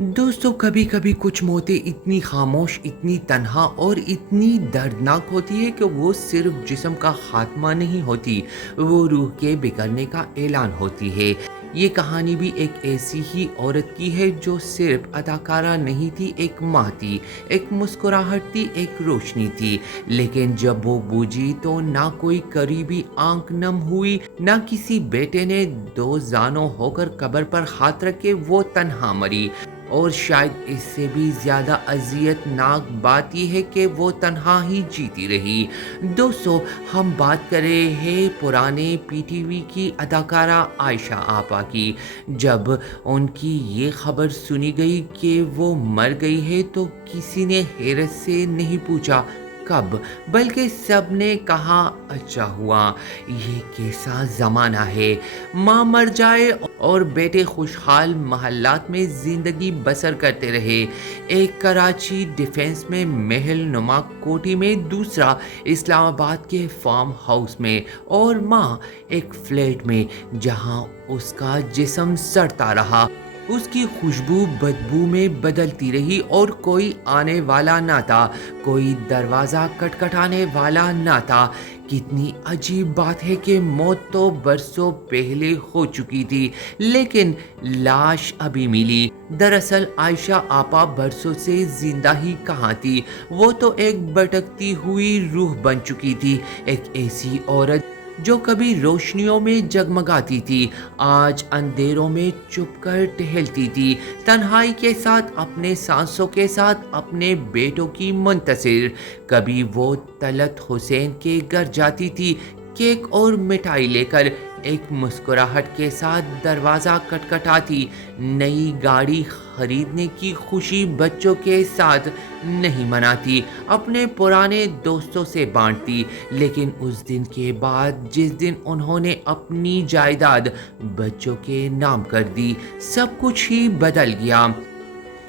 दोस्तों कभी कभी कुछ मौतें इतनी खामोश, इतनी तन्हा और इतनी दर्दनाक होती है कि वो सिर्फ जिस्म का खात्मा नहीं होती, वो रूह के बिखरने का ऐलान होती है। ये कहानी भी एक ऐसी ही औरत की है जो सिर्फ अदाकारा नहीं थी, एक माँ थी, एक मुस्कुराहट थी, एक रोशनी थी। लेकिन जब वो बूझी तो ना कोई करीबी आंख नम हुई, ना किसी बेटे ने दो जानों होकर कब्र पर हाथ रखे, वो तन्हा मरी। और शायद इससे भी ज़्यादा अजियतनाक बात यह है कि वो तन्हा ही जीती रही। दोस्तों, हम बात कर रहे हैं पुराने पीटीवी की अदाकारा आयशा आपा की। जब उनकी ये खबर सुनी गई कि वो मर गई है तो किसी ने हैरत से नहीं पूछा कब, बल्कि सब ने कहा अच्छा हुआ, ये कैसा ज़माना है। माँ मर जाए और बेटे खुशहाल महल्लात में ज़िंदगी बसर करते रहे, एक कराची डिफेंस में महल नुमा कोठी में, दूसरा इस्लामाबाद के फार्म हाउस में, और माँ एक फ्लैट में जहाँ उसका जिस्म सड़ता रहा, उसकी खुशबू बदबू में बदलती रही और कोई आने वाला ना था, कोई दरवाज़ा खटखटाने वाला ना था। कितनी अजीब बात है कि मौत तो बरसों पहले हो चुकी थी, लेकिन लाश अभी मिली। दरअसल आयशा आपा बरसों से जिंदा ही कहाँ थी, वो तो एक भटकती हुई रूह बन चुकी थी, एक ऐसी औरत जो कभी रोशनियों में जगमगाती थी, आज अंधेरों में चुपकर टहलती थी, तन्हाई के साथ, अपने सांसों के साथ, अपने बेटों की मुंतज़िर। कभी वो तलत हुसैन के घर जाती थी, केक और मिठाई लेकर, एक मुस्कुराहट के साथ दरवाज़ा खटखटाती, नई गाड़ी खरीदने की खुशी बच्चों के साथ नहीं मनाती, अपने पुराने दोस्तों से बांटती। लेकिन उस दिन के बाद, जिस दिन उन्होंने अपनी जायदाद बच्चों के नाम कर दी, सब कुछ ही बदल गया।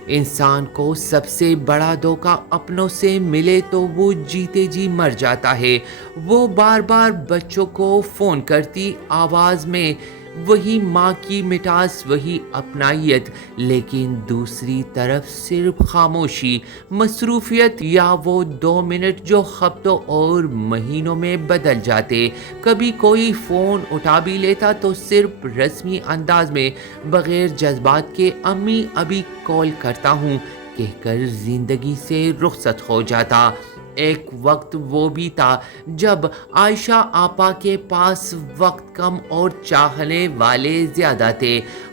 इंसान को सबसे बड़ा धोखा अपनों से मिले तो वो जीते जी मर जाता है। वो बार बार बच्चों को फ़ोन करती आवाज़ में, वही माँ की मिठास, वही अपनायत, लेकिन दूसरी तरफ सिर्फ खामोशी, मसरूफियत, या वो 2 मिनट जो हफ्तों और महीनों में बदल जाते। कभी कोई फ़ोन उठा भी लेता तो सिर्फ रस्मी अंदाज में, बग़ैर जज्बात के, अम्मी अभी कॉल करता हूँ कहकर ज़िंदगी से रुखसत हो जाता। एक वक्त वो भी था जब आयशा आपा के पास वक्त कम और चाहने वाले ज़्यादा थे।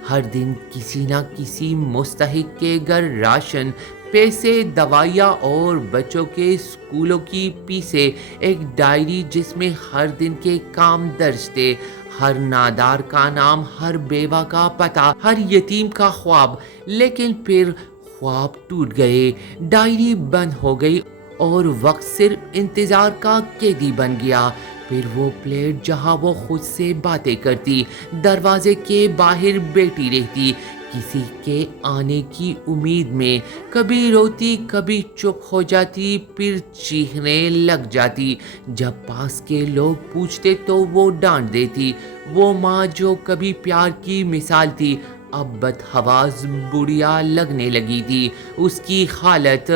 हर दिन किसी ना किसी मुस्तहिक के घर राशन, पैसे, दवाइयाँ और बच्चों के स्कूलों की फीसें, एक डायरी जिसमें हर दिन के काम दर्ज थे, हर नादार का नाम, हर बेवा का पता, हर यतीम का ख्वाब। लेकिन फिर ख्वाब टूट गए, डायरी बंद हो गई और वक्त सिर्फ इंतज़ार का कैदी बन गया। फिर वो प्लेट जहाँ वो खुद से बातें करती, दरवाजे के बाहर बैठी रहती, किसी के आने की उम्मीद में, कभी रोती, कभी चुप हो जाती, फिर चीखने लग जाती। जब पास के लोग पूछते तो वो डांट देती। वो माँ जो कभी प्यार की मिसाल थी, अब बदहवास बुढ़िया लगने लगी थी। उसकी हालत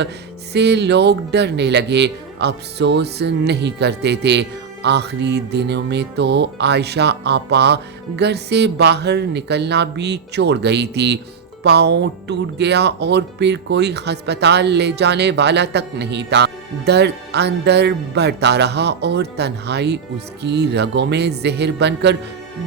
से लोग डरने लगे, अफसोस नहीं करते थे। आखिरी दिनों में तो आयशा आपा घर से बाहर निकलना भी छोड़ गई थी। पाँव टूट गया और फिर कोई अस्पताल ले जाने वाला तक नहीं था। दर्द अंदर बढ़ता रहा और तन्हाई उसकी रगों में जहर बनकर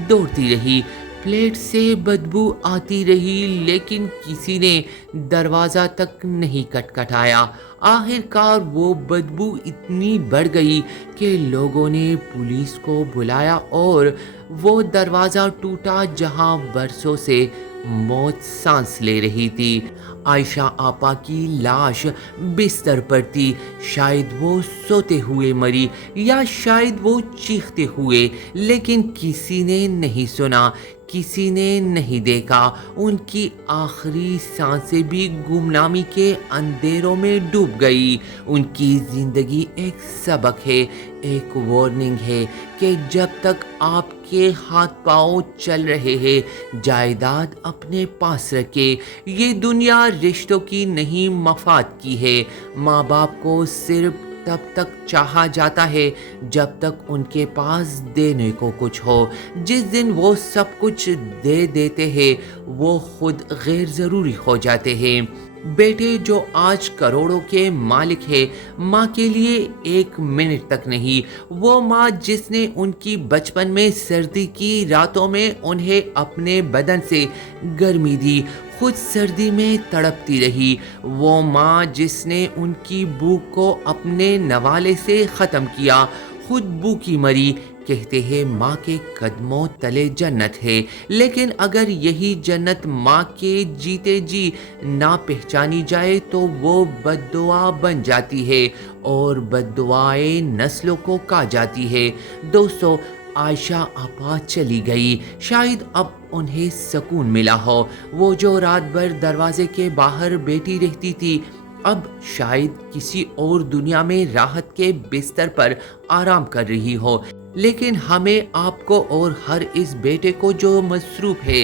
दौड़ती रही। प्लेट से बदबू आती रही, लेकिन किसी ने दरवाज़ा तक नहीं खटखटाया। आखिरकार वो बदबू इतनी बढ़ गई कि लोगों ने पुलिस को बुलाया और वो दरवाज़ा टूटा जहां बरसों से मौत सांस ले रही थी। आयशा आपा की लाश बिस्तर पर थी। शायद वो सोते हुए मरी, या शायद वो चीखते हुए, लेकिन किसी ने नहीं सुना। किसी ने नहीं देखा। उनकी आखिरी सांसें भी गुमनामी के अंधेरों में डूब गई। उनकी ज़िंदगी एक सबक है, एक वार्निंग है कि जब तक आपके हाथ पाँव चल रहे हैं, जायदाद अपने पास रखे। ये दुनिया रिश्तों की नहीं, मफाद की है। माँ बाप को सिर्फ तब तक चाहा जाता है जब तक उनके पास देने को कुछ हो। जिस दिन वो सब कुछ दे देते हैं, वो खुद गैर ज़रूरी हो जाते हैं। बेटे जो आज करोड़ों के मालिक है, माँ के लिए एक मिनट तक नहीं। वो माँ जिसने उनकी बचपन में सर्दी की रातों में उन्हें अपने बदन से गर्मी दी, खुद सर्दी में तड़पती रही। वो माँ जिसने उनकी भूख को अपने नवाले से ख़त्म किया, खुद भूखी मरी। कहते हैं माँ के कदमों तले जन्नत है, लेकिन अगर यही जन्नत माँ के जीते जी ना पहचानी जाए तो वो बद्दुआ बन जाती है, और बद्दुआएं नस्लों को खा जाती है। दोस्तों, आयशा आपा चली गई, शायद अब उन्हें सुकून मिला हो। वो जो रात भर दरवाजे के बाहर बैठी रहती थी, अब शायद किसी और दुनिया में राहत के बिस्तर पर आराम कर रही हो। लेकिन हमें, आपको और हर इस बेटे को जो मसरूफ़ है,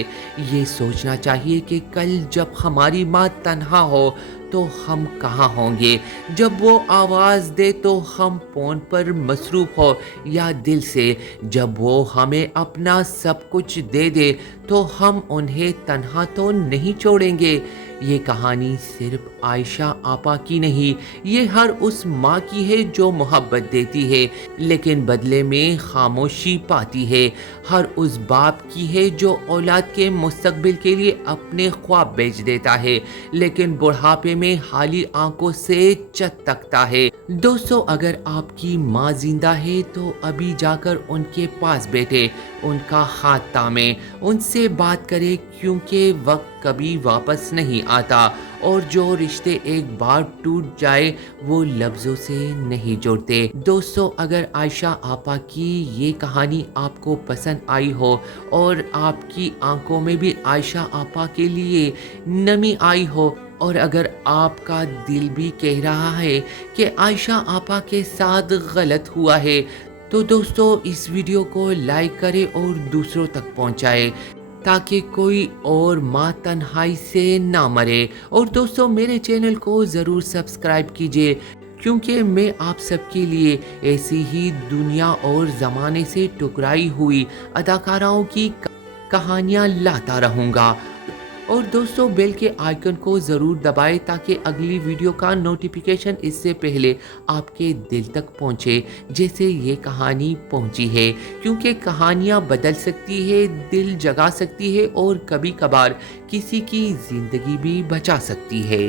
ये सोचना चाहिए कि कल जब हमारी माँ तन्हा हो तो हम कहाँ होंगे। जब वो आवाज़ दे तो हम फ़ोन पर मसरूफ़ हो या दिल से। जब वो हमें अपना सब कुछ दे दे तो हम उन्हें तन्हा तो नहीं छोड़ेंगे। ये कहानी सिर्फ आयशा आपा की नहीं, ये हर उस माँ की है जो मोहब्बत देती है लेकिन बदले में खामोशी पाती है। हर उस बाप की है जो औलाद के मुस्तकबिल के लिए अपने ख्वाब बेच देता है लेकिन बुढ़ापे में खाली आंखों से चट तकता है। दोस्तों, अगर आपकी माँ जिंदा है तो अभी जाकर उनके पास बैठे, उनका हाथ थामे, उनसे बात करें, क्योंकि वक्त कभी वापस नहीं आता और जो रिश्ते एक बार टूट जाए वो लफ्ज़ों से नहीं जुड़ते। दोस्तों, अगर आयशा आपा की ये कहानी आपको पसंद आई हो और आपकी आंखों में भी आयशा आपा के लिए नमी आई हो, और अगर आपका दिल भी कह रहा है कि आयशा आपा के साथ गलत हुआ है, तो दोस्तों इस वीडियो को लाइक करें और दूसरों तक पहुंचाएं ताकि कोई और माँ तन्हाई से ना मरे। और दोस्तों, मेरे चैनल को ज़रूर सब्सक्राइब कीजिए, क्योंकि मैं आप सबके लिए ऐसी ही दुनिया और ज़माने से टकराई हुई अदाकाराओं की कहानियाँ लाता रहूँगा। और दोस्तों, बेल के आइकन को ज़रूर दबाएं ताकि अगली वीडियो का नोटिफिकेशन इससे पहले आपके दिल तक पहुंचे, जैसे ये कहानी पहुंची है। क्योंकि कहानियां बदल सकती है, दिल जगा सकती है और कभी कभार किसी की ज़िंदगी भी बचा सकती है।